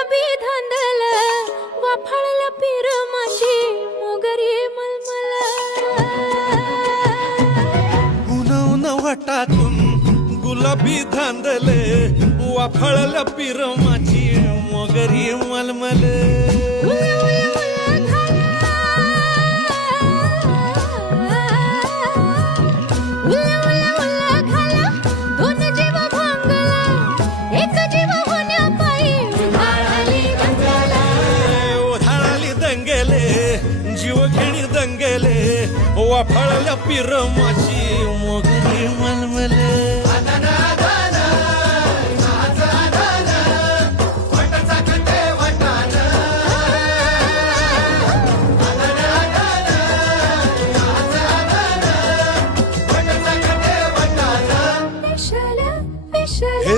गुलाबी धांदल वाफाळल्या पिरमाची मोगरी मलमल उन उन वाटातून गुलाबी धांदले वाफाळल्या पिरमाची मोगरी मलमल जीव घेणी दंगेले वाफाळल्या पिरमाची